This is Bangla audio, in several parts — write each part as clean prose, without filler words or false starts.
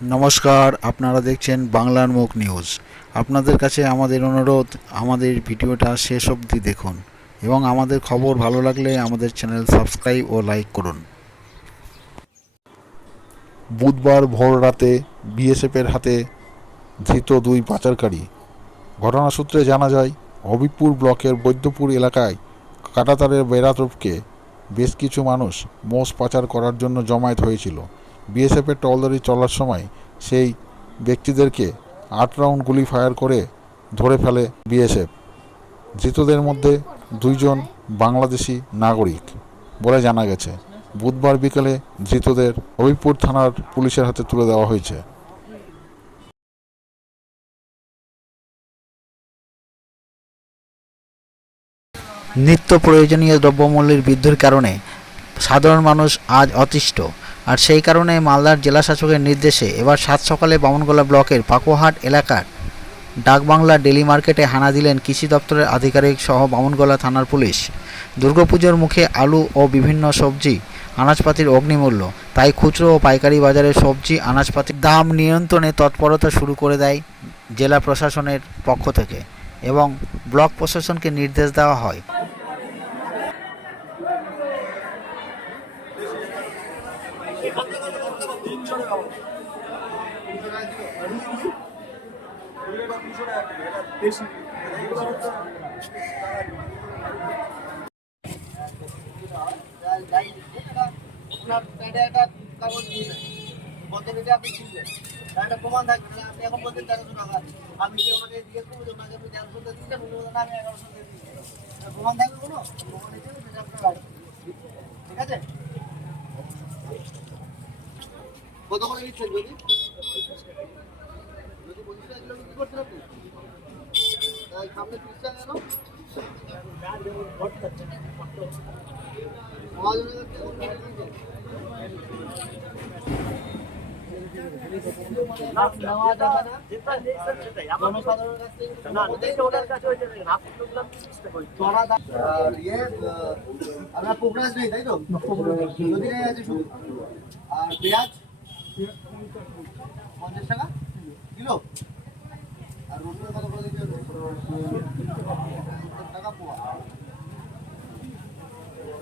নমস্কার, আপনারা দেখছেন বাংলার মুখ নিউজ। আপনাদের কাছে আমাদের অনুরোধ, আমাদের ভিডিওটা শেষ অবধি দেখুন এবং আমাদের খবর ভালো লাগলে আমাদের চ্যানেল সাবস্ক্রাইব ও লাইক করুন। বুধবার ভোর রাতে বিএসএফের হাতে ধৃত দুই পাচারকারী। ঘটনা সূত্রে জানা যায়, হবিবপুর ব্লকের বৈদ্যপুর এলাকায় কাঁটাতারের বেড়া টপকে বেশ কিছু মানুষ মোষ পাচার করার জন্য জমায়েত হয়েছিল। বিএসএফের টহলদারি চলার সময় সেই ব্যক্তিদেরকে 8 রাউন্ড গুলি ফায়ার করে ধরে ফেলে বিএসএফ। ধৃতদের মধ্যে 2 জন বাংলাদেশি নাগরিক বলে জানা গেছে। বুধবার বিকেলে ধৃতদের হবিবপুর থানার পুলিশের হাতে তুলে দেওয়া হয়েছে। নিত্য প্রয়োজনীয় দ্রব্যমূল্যের বৃদ্ধির কারণে সাধারণ মানুষ আজ অতিষ্ঠ। আর সেই কারণে মালদার জেলা শাসকের নির্দেশে এবার সাত সকালে বামনগোলা ব্লকের পাকুহাট এলাকার ডাকবাংলা ডেলি মার্কেটে হানা দিলেন কৃষি দপ্তরের আধিকারিক সহ বামনগোলা থানার পুলিশ। দুর্গাপুজোর মুখে আলু ও বিভিন্ন সবজি আনাজপাতির অগ্নিমূল্য, তাই খুচরো ও পাইকারি বাজারে সবজি আনাজপাতির দাম নিয়ন্ত্রণে তৎপরতা শুরু করে দেয় জেলা প্রশাসনের পক্ষ থেকে এবং ব্লক প্রশাসনকে নির্দেশ দেওয়া হয়। প্রমাণ থাকবে না, আপনি এখন বলছেন 1300 টাকা, আমি কি ওনাকে জিজ্ঞেস করবো যে ওনাকে আপনি 1300 দিয়ে দিচ্ছেন, উনি বলছেন আমি 1100 দিয়ে দিচ্ছি। প্রমাণ থাকবে কোনো? প্রমাণ হিসেবে সেটা আপনার রাখবেন। ঠিক আছে? কত করে নিচ্ছেন যদি 25 টাকা কিলো বিক্রি করছেন আপনি? তাই সামনে 30 টাকা কেন? মহাজনের কাছে কোন টাকা দিয়েছেন? আপনার পোকরাজ নেই তাই তো? যদি নেই আছে শুধু। আর পেঁয়াজ 50 টাকা কিলো। আর রসুন কত করে দিতে হবে? 70 টাকা পোয়া।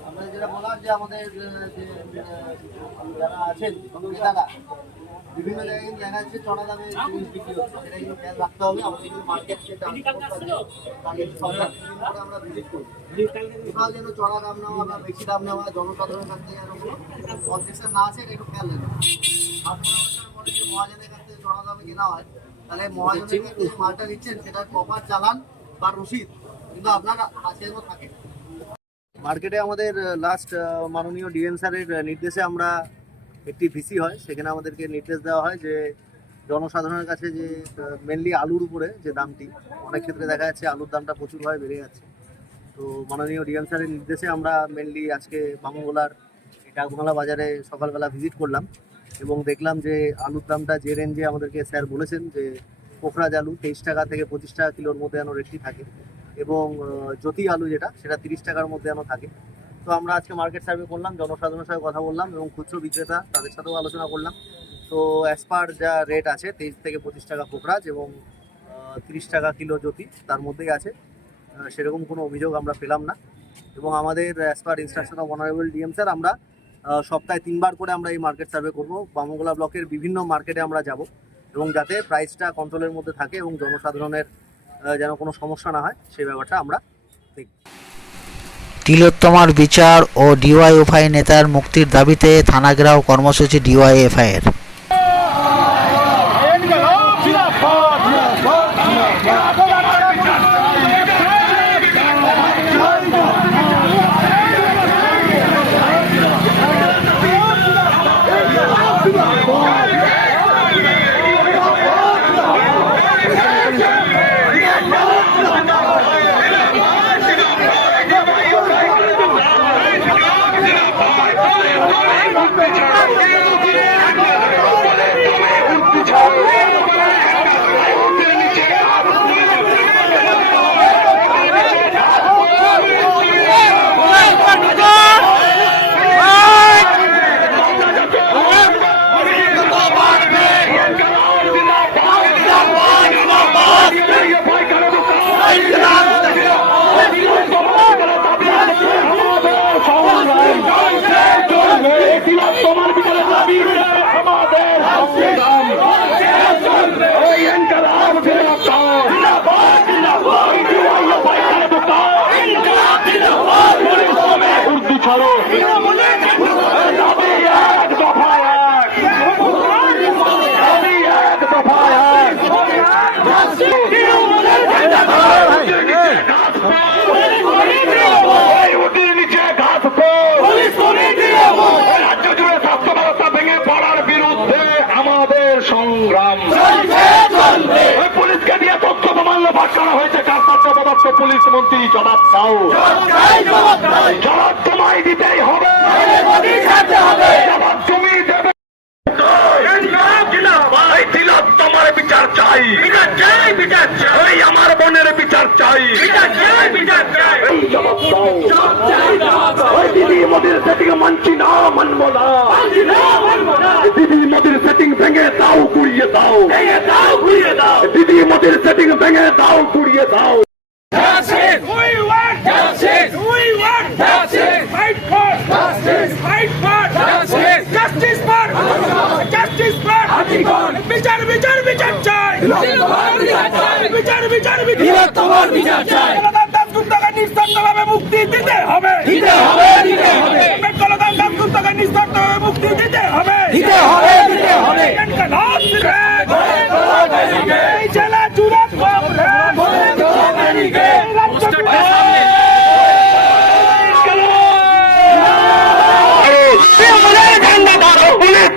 আমরা যেটা বলার যে আমাদের যারা আছেন ক্রেতারা বিভিন্ন জায়গায় দেখা যাচ্ছে চড়া দামে জিনিস বিক্রি হচ্ছে, সেটা কিন্তু খেয়াল রাখতে হবে। আমাদের কিন্তু মার্কেট সেটা আমরা ভিজিট করি, কোথাও যেন চড়া দাম নেওয়া বা বেশি দাম নেওয়া জনসাধারণের কাছ থেকে যেন কোনো কনসেশন না আছে, এটা একটু খেয়াল রাখবেন। পরে যে মহাজনের কাছ থেকে চড়া দামে কেনা হয়, তাহলে মহাজনের কাছ থেকে মালটা নিচ্ছেন সেটার প্রপার চালান বা রসিদ কিন্তু আপনার কাছে থাকে। মার্কেটে আমাদের লাস্ট মাননীয় ডিএম স্যারের নির্দেশে আমরা একটি ভিসি হয়, সেখানে আমাদেরকে নির্দেশ দেওয়া হয় যে জনসাধারণের কাছে যে মেনলি আলুর উপরে যে দামটি, অনেক ক্ষেত্রে দেখা যাচ্ছে আলুর দামটা প্রচুরভাবে বেড়ে যাচ্ছে। তো মাননীয় ডিএম স্যারের নির্দেশে আমরা মেনলি আজকে বামনগোলার ডাকবাংলা বাজারে সকালবেলা ভিজিট করলাম এবং দেখলাম যে আলুর দামটা যে রেঞ্জে আমাদেরকে স্যার বলেছেন যে পোখরাজ আলু 23 টাকা থেকে 25 টাকা কিলোর মধ্যে যেন রেটটি থাকে এবং জ্যোতি আলু যেটা সেটা 30 টাকার মধ্যে যেন থাকে। তো আমরা আজকে মার্কেট সার্ভে করলাম, জনসাধারণের সাথে কথা বললাম এবং খুচরো বিক্রেতা তাদের সাথেও আলোচনা করলাম। তো অ্যাজ পার যা রেট আছে 23 থেকে 25 টাকা পোখরাজ এবং 30 টাকা কিলো জ্যোতি, তার মধ্যেই আছে, সেরকম কোনো অভিযোগ আমরা পেলাম না। এবং আমাদের as per instruction of honourable DM sir আমরা সপ্তাহে 3 বার করে আমরা এই মার্কেট সার্ভে করবো। বামনগোলা ব্লকের বিভিন্ন মার্কেটে আমরা যাব এবং যাতে প্রাইসটা কন্ট্রোলের মধ্যে থাকে এবং জনসাধারণের যেন কোনো সমস্যা না হয় সেই ব্যাপারটা আমরা দেখব। তিলোত্তমার বিচার ও ডিওয়াইএফআই নেতার মুক্তির দাবিতে থানা ঘেরাও কর্মসূচি ডিওয়াইএফআই এর। অপদস্থ পুলিশ মন্ত্রী জবাব দাও, জবাব তোমায় দিতেই হবে, জবাব তুমি দেবে। তোমার বিচার চাই, বিচার চাই, বিচার চাই, আমার বোনের বিচার চাই, বিচার চাই, বিচার চাই, জবাব দাও। দিদি মোদির সেটিং মানছি না, মানবো না, দিদি মোদির সেটিং ভেঙে দাও, গুড়িয়ে দাও, ভেঙে দাও, গুড়িয়ে দাও, দিদি মোদির সেটিং ভেঙে দাও, গুড়িয়ে দাও। Justice! We want justice! We want justice! Fight for justice! Fight for justice! Justice for justice for বিচার বিচার বিচার চাই! বিচার বিচার বিচার তোমার বিচার চাই! দাসগুপ্তকে নিঃশর্তভাবে মুক্তি দিতে হবে! দিতে হবে! দিতে হবে! দাসগুপ্তকে নিঃশর্তভাবে মুক্তি দিতে হবে! দিতে হবে! দিতে হবে! ইনকলাব জিন্দাবাদ! এই জেলা জুড়ে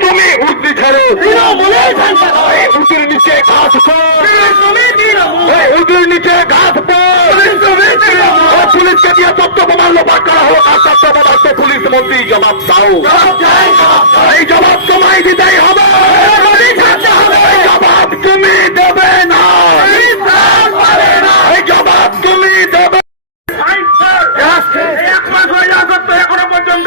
তুমি উর্দি ছাড়ো, উর্দির নিচে ঘাস উর্দির নিচে ঘাস পুলিশকে দিয়ে তথ্য প্রমাণ লোপাট করা হোক, আর তথ্য প্রমাণ পুলিশ মন্ত্রী জবাব দাও, এই জবাব তোমায় দিতেই হবে, জবাব তুমি দেবে না, এই জবাব তুমি দেবে। এক মাস হয়ে যাওয়া সত্ত্বেও এখনো পর্যন্ত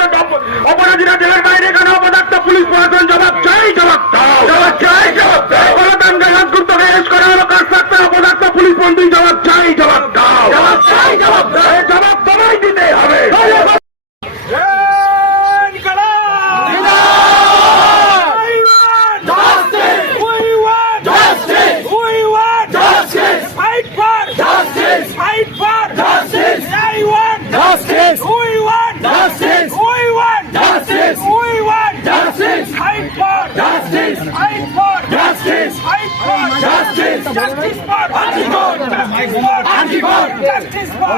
অপরাধীরা জেলের বাইরে, কেন অপদার্থ পুলিশ প্রশাসন জবাব চাই, জবাব দাও, জবাব চাই, জবাব দাও। গণতন্ত্র সংস্কৃতকে এস করা হলো কাজ থাকতে অপদার্থ পুলিশ মন্ত্রী জবাব চাই, জবাব দাও, জবাব চাই, জবাব দাও, এই জবাব তোমায় দিতে হবে। Justice for